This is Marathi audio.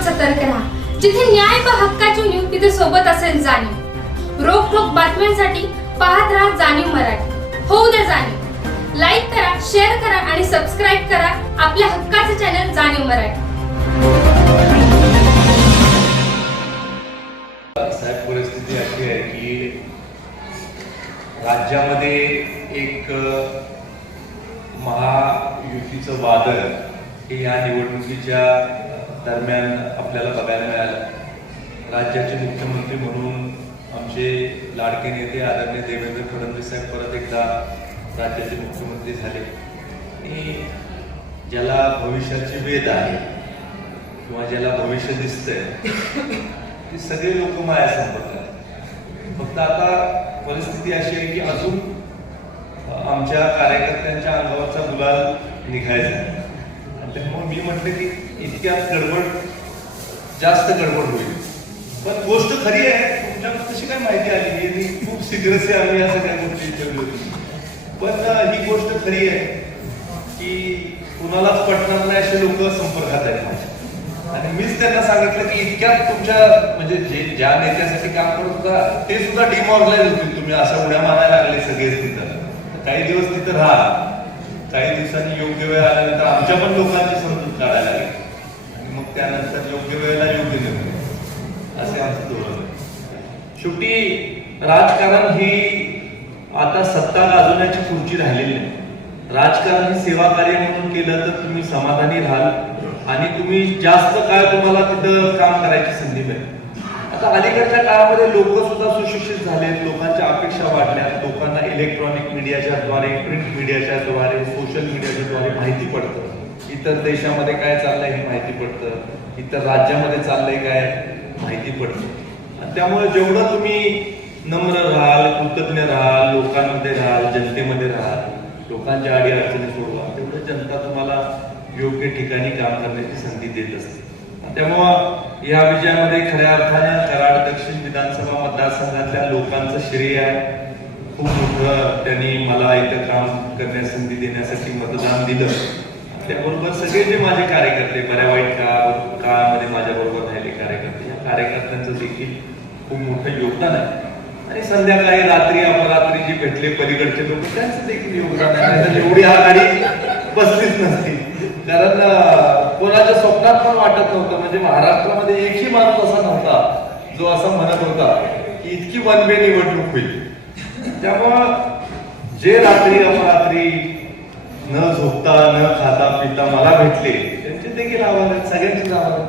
सोबत सतर्क राहा. जिथे न्याय व हक्काची न्यूज तिथे सोबत असेल जाणीव. रोखोक बातम्यांसाठी पाहत राहा जाणीव मराठी. होऊ द्या जाणीव. लाईक करा शेअर करा आणि सबस्क्राईब करा आपल्या हक्काचे चॅनल जाणीव मराठी. साहेब परिस्थिती अशी आहे की राज्यामध्ये एक महायुतीचं वादळ हे या निवडणुकीच्या दरम्यान आपल्याला बघायला मिळालं. राज्याचे मुख्यमंत्री म्हणून आमचे लाडके नेते आदरणीय देवेंद्र फडणवीस साहेब परत एकदा राज्याचे मुख्यमंत्री झाले. आणि ज्याला भविष्याचे वेध आहे किंवा ज्याला भविष्य दिसतंय ती सगळे लोक माया संपतात फक्त आता परिस्थिती अशी आहे की अजून आमच्या कार्यकर्त्यांच्या अंगावरचा गुलाल निघायचा आणि मी म्हटलं की इतक्या गडबड जास्त गडबड होईल. पण गोष्ट खरी आहे तुमच्याकडे तशी काय माहिती आली की मी खूप सिक्रेसी आम्ही या सगळ्या गोष्टी विचारली होती पण ही गोष्ट खरी आहे की कुणालाच पटणार नाही असे लोक संपर्कात आहेत माझ्या. आणि मीच त्यांना सांगितलं की इतक्यात तुमच्या म्हणजे जे ज्या नेत्यासाठी काम करत होता ते सुद्धा डिमॉर्गलाइज होतील तुम्ही. अशा उड्या मारायला लागले सगळेच तिथं. काही दिवस तिथं राहा. काही दिवसांनी योग्य वेळ आल्यानंतर आमच्या पण लोकांची समजूत काढायला लागली. आणि मग त्यानंतर योग्य वेळेला योग्य निर्णय. असे आमचं धोरण शेवटी राजकारण ही आता सत्ता गाजवण्याची खुर्ची राहिलेली नाही. राजकारण हे सेवा कार्य म्हणून केलं तर तुम्ही समाधानी राहाल आणि तुम्ही जास्त काळ तुम्हाला तिथं काम करायची संधी मिळेल. आता अलीकडच्या काळामध्ये लोक सुद्धा सुशिक्षित झालेत लोकांच्या अपेक्षा वाढल्यात लोक इलेक्ट्रॉनिक मीडियाच्या द्वारे प्रिंट मीडियाच्या द्वारे सोशल मीडियाच्या द्वारे माहिती पडतं. इतर देशामध्ये काय चाललंय हे माहिती पडतं. इतर राज्यामध्ये चाललंय काय माहिती पडतं. आणि त्यामुळे जेवढं तुम्ही नम्र राहाल कृतज्ञ राहाल लोकांमध्ये राहाल जनतेमध्ये राहाल लोकांच्या आडी अडचणी सोडवा तेवढं जनता तुम्हाला योग्य ठिकाणी काम करण्याची संधी देत असते. त्यामुळं या विजयामध्ये खऱ्या अर्थानं कराड दक्षिण विधानसभा मतदारसंघातल्या लोकांचं श्रेय आहे. खूप मोठं त्यांनी मला इथं काम करण्यास संधी देण्यासाठी मतदान दिलं. त्याबरोबर सगळे जे माझे कार्यकर्ते बऱ्या वाईट काळ काळामध्ये माझ्या बरोबर राहिले कार्यकर्ते या कार्यकर्त्यांचं देखील खूप मोठं योगदान आहे. आणि संध्याकाळी रात्री अपरात्री जे भेटले पलीकडचे लोक त्यांचं देखील योगदान आहे. एवढी आघाडी बसलीच नसती. कारण कोणाच्या स्वप्नात पण वाटत नव्हतं. म्हणजे महाराष्ट्रामध्ये एकही माणूस असा नव्हता जो असं म्हणत होता की इतकी वनवे निवडणूक होईल. त्यामुळं जे रात्री अपरात्री न झोपता न खाता पिता मला भेटले त्यांचे देखील आव्हान आहेत सगळ्यांचीच आव्हान